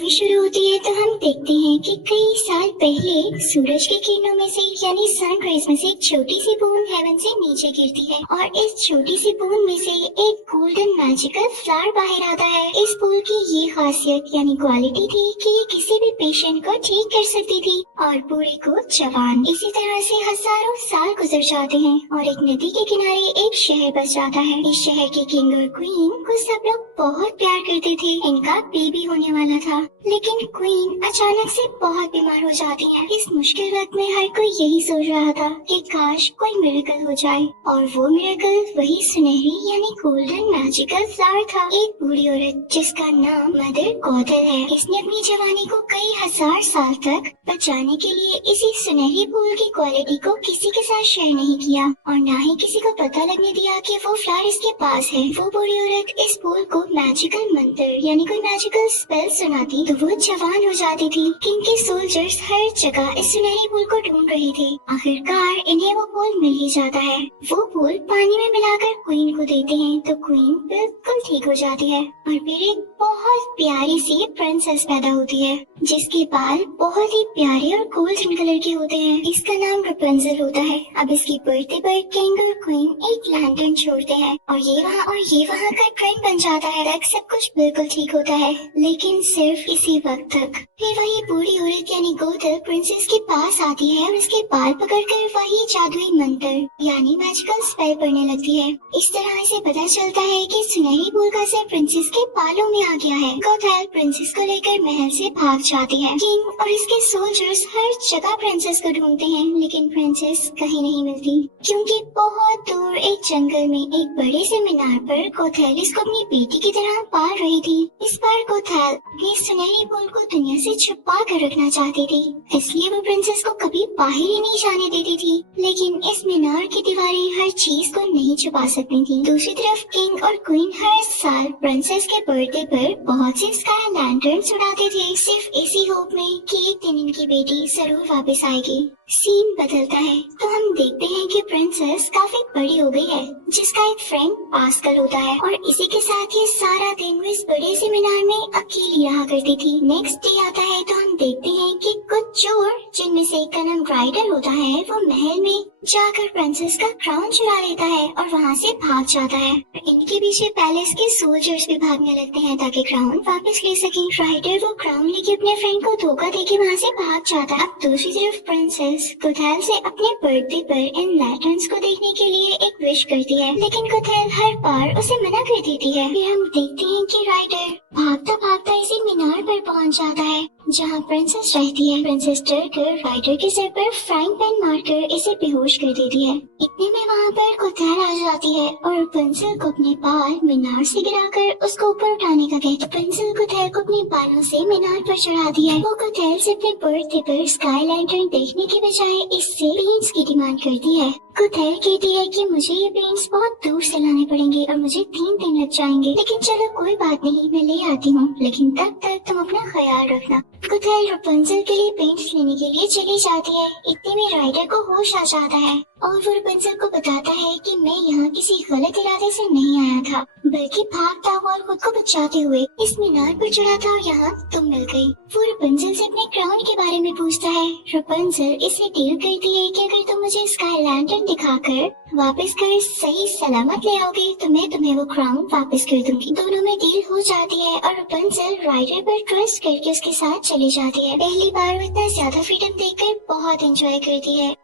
Movie शुरू होती है तो हम देखते हैं कि कई साल पहले सूरज की किरणों में से यानी सन रेज में से एक छोटी सी बूंद हेवन से नीचे गिरती है और इस छोटी सी बूंद में से एक गोल्डन मैजिकल फ्लावर बाहर आता है। इस फूल की ये खासियत यानी क्वालिटी थी कि ये किसी भी पेशेंट को ठीक कर सकती थी और बूढ़े को जवान। इसी तरह से हजारों साल गुजर जाते हैं और एक नदी के किनारे एक शहर बस जाता है। इस शहर के किंग और क्वीन को सब लोग बहुत प्यार करते थे। इनका बेबी होने वाला था, लेकिन क्वीन अचानक से बहुत बीमार हो जाती है। इस मुश्किल वक्त में हर कोई यही सोच रहा था कि काश कोई मिरेकल हो जाए, और वो मिरेकल वही सुनहरी यानी गोल्डन मैजिकल फ्लावर था। एक बूढ़ी औरत जिसका नाम मदर गौदल है, इसने अपनी जवानी को कई हजार साल तक बचाने के लिए इसी सुनहरी फूल की क्वालिटी को किसी के साथ शेयर नहीं किया और न ही किसी को पता लगने दिया कि वो फ्लावर इसके पास है। वो बूढ़ी औरत इस फूल को मैजिकल मंत्र यानी कोई मैजिकल स्पेल सुनाती तो वो जवान हो जाती थी। किंग के सोल्जर्स हर जगह इस सुनहरी फूल को ढूंढ रहे थे। आखिरकार इन्हें वो फूल मिल ही जाता है। वो फूल पानी में मिलाकर क्वीन को देते हैं तो क्वीन बिल्कुल ठीक हो जाती है और फिर एक बहुत प्यारी सी प्रिंसेस पैदा होती है जिसके बाल बहुत ही प्यारे और गोल्डन कलर के होते हैं। इसका नाम रपुंज़ल होता है। अब इसकी बर्थडे पर किंग और क्वीन एक लैंटर्न छोड़ते हैं और ये वहाँ का ट्रेंड बन जाता है। तक सब कुछ बिल्कुल ठीक होता है, लेकिन सिर्फ इसी वक्त तक। फिर वही बूढ़ी औरत यानी गौदल प्रिंसेस के पास आती है और उसके बाल पकड़कर वही जादुई मंत्र यानी मैजिकल स्पेल पढ़ने लगती है। इस तरह से पता चलता है कि सुनहरी फूल का असर प्रिंसेस के बालों में आ गया है। गौदल प्रिंसेस को लेकर महल से भाग जाती है। किंग और इसके सोल्जर्स हर जगह प्रिंसेस को ढूंढते हैं, लेकिन प्रिंसेस कहीं नहीं मिलती, क्योंकि बहुत दूर एक जंगल में एक बड़े से मीनार पर गौदल इसको अपनी बेटी की तरह पाल रही थी। इस बार गौदल अपनी सुनहरी फूल को दुनिया से छुपा कर रखना चाहती थी, इसलिए वो प्रिंसेस को कभी बाहर ही नहीं जाने देती थी। लेकिन इस मीनार की दीवारें हर चीज को नहीं छुपा सकती थी। दूसरी तरफ किंग और क्वीन हर साल प्रिंसेस के बर्थडे पर बहुत से स्काई लैंटर्न्स उड़ाते थे, सिर्फ इसी होप में कि एक दिन इनकी बेटी जरूर वापस आएगी। सीन बदलता है तो हम देखते हैं कि प्रिंसेस काफी बड़ी हो गई है, जिसका एक फ्रेंड पास्कल होता है, और इसी के साथ ये सारा दिन वो इस बड़े से मीनार में अकेली रहा करती थी। नेक्स्ट डे आता है तो हम देखते हैं कि कुछ चोर, जिनमें से एक का नाम राइडर होता है, वो महल में जाकर प्रिंसेस का क्राउन चुरा लेता है और वहाँ से भाग जाता है। इनके पीछे पैलेस के सोल्जर्स भी भागने लगते हैं ताकि क्राउन वापस ले सकें। राइडर वो क्राउन लेके अपने फ्रेंड को धोखा देके वहाँ से भाग जाता है। अब दूसरी तरफ प्रिंसेस गौदल से अपने बर्थडे पर इन लैंटर्न्स को देखने के लिए एक विश करती है, लेकिन गौदल हर बार उसे मना कर देती है। फिर हम देखते हैं कि राइडर भागता भागता इसी मीनार पर पहुँच जाता है जहाँ प्रिंसेस रहती है। प्रिंसेस डरकर राइडर के सिर पर फ्राइंग पैन मारकर इसे बेहोश कर देती है। इतने में वहाँ पर गौदल आ जाती है और रपुंज़ल को अपने बाल मीनार से गिराकर उसको ऊपर उठाने का कहती है। प्रिंसेस गौदल को अपने बालों से मीनार पर चढ़ाती है। वो गौदल से अपने बर्थडे पर स्काई लैंटर्न देखने के बजाय इससे पेंट्स की डिमांड करती है। गौदल कहती है कि मुझे ये पेंट्स बहुत दूर से लाने पड़ेंगे और मुझे 3 दिन लग जाएंगे, लेकिन चलो कोई बात नहीं, मैं ले आती हूँ, लेकिन तब तक तुम अपना ख्याल रखना। गौदल रपुंज़ल के लिए पेंट्स लेने के लिए चली जाती है। इतने में राइडर को होश आ जाता है और वो रपुंज़ल को बताता है कि मैं यहाँ किसी गलत इरादे से नहीं आया था, बल्कि भागता हुआ और खुद को बचाते हुए इस मीनार पर चढ़ा था और यहाँ तुम मिल गई। वो रपुंज़ल से अपने क्राउन के बारे में पूछता है। रपुंज़ल इसे डील करती है कि अगर तुम मुझे स्काई लैंटर्न दिखाकर वापस घर सही सलामत ले आओगे तो मैं तुम्हें वो क्राउन वापस कर दूंगी। दोनों में डील हो जाती है और रपुंज़ल राइडर पर ट्रस्ट करके उसके साथ चली जाती है। पहली बार वो इतना ज्यादा फ्रीडम देखकर बहुत एंजॉय करती है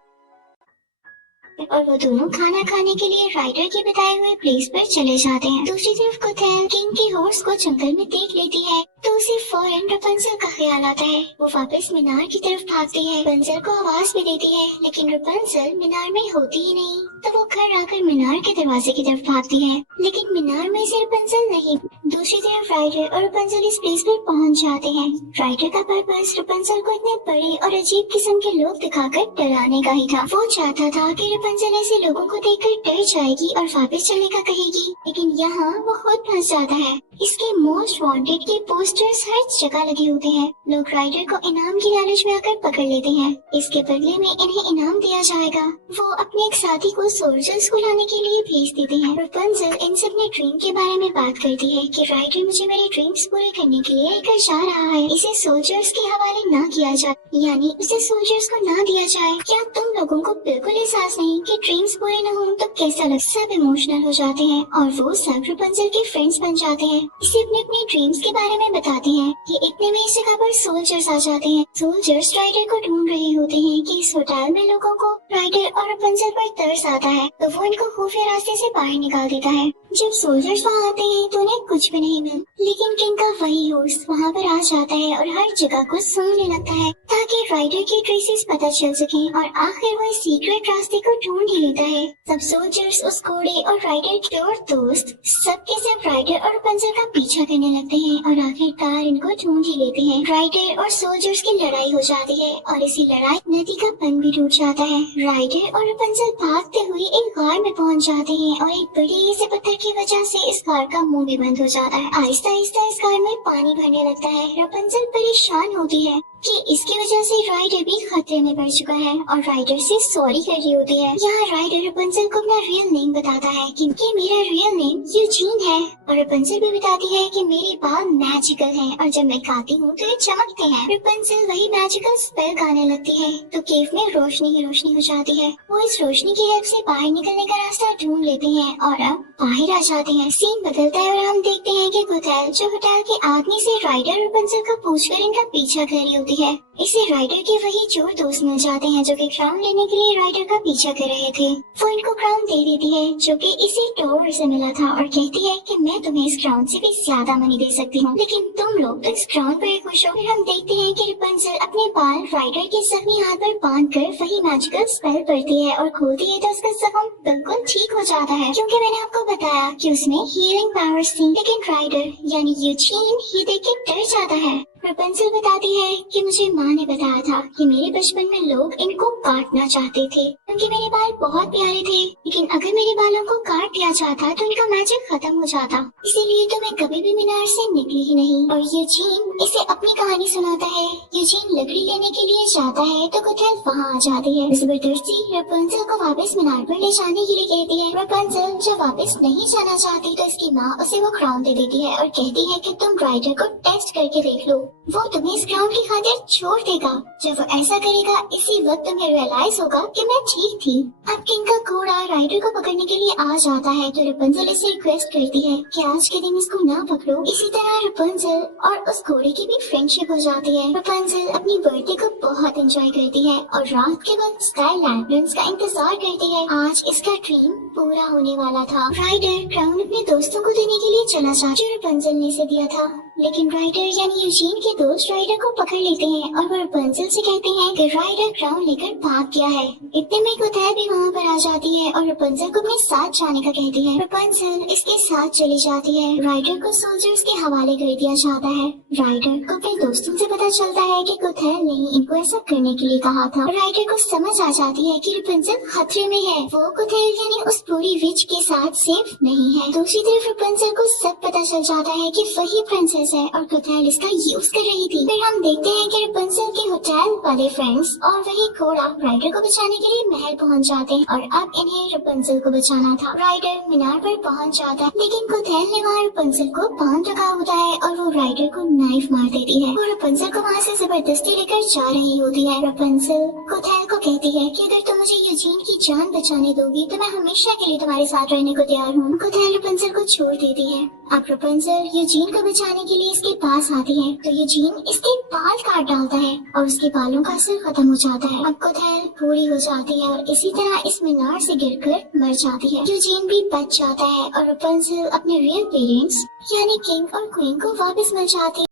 और वो दोनों खाना खाने के लिए राइडर के बताए हुए प्लेस पर चले जाते हैं। दूसरी तरफ गौदल किंग की हॉर्स को जंगल में देख लेती है तो उसे फौरन रपुंज़ल का ख्याल आता है। वो वापस मीनार की तरफ भागती है, रपुंज़ल को आवाज भी देती है, लेकिन रपुंज़ल मीनार में होती ही नहीं। तो वो घर आकर मीनार के दरवाजे की तरफ भागती है, लेकिन मीनार में से रपुंज़ल नहीं। दूसरी तरफ राइडर और रपुंज़ल इस प्लेस पर पहुंच जाते हैं। राइडर का पर्पस रपुंज़ल को इतने बड़े और अजीब किस्म के लोग दिखाकर डराने का ही था। वो चाहता था कि रपुंज़ल ऐसे लोगों को देखकर डर जाएगी और वापस चलने का कहेगी, लेकिन यहाँ वो खुद फंस जाता है। इसके मोस्ट वांटेड की पोस्ट पोस्टर्स हर जगह लगे होते हैं। लोग राइडर को इनाम की लालच में आकर पकड़ लेते हैं। इसके बदले में इन्हें इनाम दिया जाएगा। वो अपने एक साथी को सोल्जर्स को लाने के लिए भेज देते हैं। रपुंज़ल इनसे अपने ड्रीम के बारे में बात करती है कि राइडर मुझे मेरे ड्रीम्स पूरे करने के लिए लेकर जा रहा है। इसे सोल्जर्स के हवाले न किया जाए, यानी उसे सोल्जर्स को ना दिया जाए। क्या तुम लोगों को बिल्कुल एहसास नहीं कि ड्रीम्स पूरे न हो तो कैसा लग? सब इमोशनल हो जाते हैं और वो सब रपुंज़ल के फ्रेंड्स बन जाते हैं। इसे अपने अपने ड्रीम्स के बारे में बताते हैं कि इतने में इस जगह पर सोल्जर्स आ जाते हैं। सोल्जर्स राइडर को ढूंढ रहे होते हैं कि इस होटल में लोगों को राइडर और रपुंज़ल पर तरस आता है, तो वो इनको खुफिया रास्ते से बाहर निकाल देता है। जब सोल्जर्स वहाँ आते हैं तो उन्हें कुछ भी नहीं मिलता, लेकिन किंग का वही होस्ट वहाँ पर आ जाता है और हर जगह को सूंघने लगता है ताकि राइडर की ट्रेसेस पता चल सके और आखिर वो इस सीक्रेट रास्ते को ढूंढ ही लेता है। सब सोल्जर्स, उस घोड़े और राइडर के और दोस्त सबके सब राइडर और रपुंज़ल का पीछा करने लगते हैं और आखिरकार इनको ढूंढ ही लेते हैं। राइडर और सोल्जर्स की लड़ाई हो जाती है और इसी लड़ाई नदी का बंध भी टूट जाता है। राइडर और रपुंज़ल भागते हुए एक गार में पहुंच जाते हैं और एक बड़ी से पत्थर की वजह से इस गार का मुंह भी बंद हो जाता है। आहिस्ता आहिस्ता इस गार में पानी भरने लगता है। रपुंज़ल परेशान होती है कि इसकी वजह से राइडर भी खतरे में पड़ चुका है और राइडर से सॉरी कर रही होती है। यहाँ राइडर रपुंज़ल को अपना रियल नेम बताता है कि मेरा रियल नेम यूजीन है और रपुंज़ल भी बताती है कि मेरे बाल मैजिकल हैं और जब मैं गाती हूँ तो ये चमकते हैं। रपुंज़ल वही मैजिकल स्पेल गाने लगती है तो केव में रोशनी ही रोशनी हो जाती है। वो इस रोशनी की हेल्प से बाहर निकलने का रास्ता ढूंढ लेते हैं और अब बाहर आ जाते हैं। सीन बदलता है और हम देखते हैं कि गुथैल जो होटल के आदमी से राइडर रपुंज़ल को पूछकर इनका पीछा कर रही होती है। इसे राइडर के वही चोर दोस्त मिल जाते हैं जो कि क्राउन लेने के लिए राइडर का पीछा कर रहे थे। वो इनको क्राउन दे देती है जो कि इसी टोर से मिला था और कहती है कि मैं तुम्हें इस क्राउन से भी ज्यादा मनी दे सकती हूँ, लेकिन तुम लोग तो इस क्राउन पर खुश हो। फिर हम देखते हैं कि रपुंज़ल अपने बाल राइडर के जख्मी हाथ पर बांध कर वही मैजिकल स्पेल पढ़ती है और खोलती है तो उसका जख्म बिल्कुल ठीक हो जाता है, क्योंकि मैंने आपको बताया कि उसमें हीलिंग पावर्स थी। लेकिन राइडर यानी यूजीन ये देख के डर जाता है। रपुंज़ल बताती है कि मुझे माँ ने बताया था कि मेरे बचपन में लोग इनको काटना चाहते थे क्योंकि मेरे बाल बहुत प्यारे थे, लेकिन अगर मेरे बालों को काट दिया जाता तो इनका मैजिक खत्म हो जाता, इसीलिए तो मैं कभी भी मीनार से निकली ही नहीं। और यूजीन इसे अपनी कहानी सुनाता है। यूजीन लकड़ी लेने के लिए जाता है तो गुथैल वहाँ आ जाती है। जबरदस्ती रपुंज़ल को वापस मीनार पर ले जाने के लिए कहती है। रपुंज़ल जब वापस नहीं जाना चाहती तो इसकी माँ उसे वो क्राउन दे देती है और कहती है कि तुम राइडर को टेस्ट करके देख लो, वो तुम्हें इस क्राउन की खातिर छोड़ देगा। जब वो ऐसा करेगा इसी वक्त तुम्हें रियलाइज होगा कि मैं ठीक थी। अब किंग का घोड़ा राइडर को पकड़ने के लिए आ जाता है तो रपुंज़ल इसे रिक्वेस्ट करती है कि आज के दिन इसको ना पकड़ो। इसी तरह रपुंज़ल और उस घोड़े की भी फ्रेंडशिप हो जाती है। रपुंज़ल अपनी बर्थडे को बहुत एंजॉय करती है और रात के वक्त स्काई लैंटर्न्स का इंतजार करती है। आज इसका ड्रीम पूरा होने वाला था। राइडर क्राउन अपने दोस्तों को देने के लिए चला जा जो रपुंज़ल ने इसे दिया था, लेकिन राइडर यानी यूजीन के दोस्त राइडर को पकड़ लेते हैं और वो रपुंज़ल से कहते हैं कि राइडर क्राउन लेकर भाग गया है। इतने में गुथैल भी वहाँ पर आ जाती है और रपुंज़ल को अपने साथ जाने का कहती है। रपुंज़ल इसके साथ चली जाती है। राइडर को सोल्जर्स के हवाले कर दिया जाता है। राइडर को अपने दोस्तों से पता चलता है कि गुथैल ने इनको ऐसा करने के लिए कहा था। राइडर को समझ आ जाती है कि रपुंज़ल खतरे में है। वो गुथैल यानी उस पूरी विच के साथ सेफ नहीं है। दूसरी तरफ रपुंज़ल को सब पता चल जाता है कि वही प्रिंसेस है और गुथैल इसका यूज कर रही थी। फिर हम देखते हैं कि रपुंज़ल के होटल वाले फ्रेंड्स और वही घोड़ा राइडर को बचाने के लिए महल पहुंच जाते हैं और अब इन्हें रपुंज़ल को बचाना था। राइडर मीनार पर पहुंच जाता है, लेकिन गुथैल ने वहाँ रपुंज़ल को बांध रखा होता है और वो राइडर को नाइफ मार देती है। वो रपुंज़ल को वहाँ से जबरदस्ती लेकर जा रही होती है। रपुंज़ल गुथैल को कहती है कि अगर तुम मुझे यूजीन की जान बचाने दोगी तो मैं हमेशा के लिए तुम्हारे साथ रहने को तैयार हूँ। गुथैल रपुंज़ल को छोड़ देती है। अब रपुंज़ल यूजीन को बचाने के लिए इसके पास आती है तो यूजीन इसके बाल काट डालता है और उसके बालों का असर खत्म हो जाता है। अब गुथैल पूरी हो जाती है और इसी तरह इस मीनार से गिरकर मर जाती है। यूजीन भी बच जाता है और रपुंज़ल अपने रियल पेरेंट्स यानी किंग और क्वीन को वापस मिल जाती है।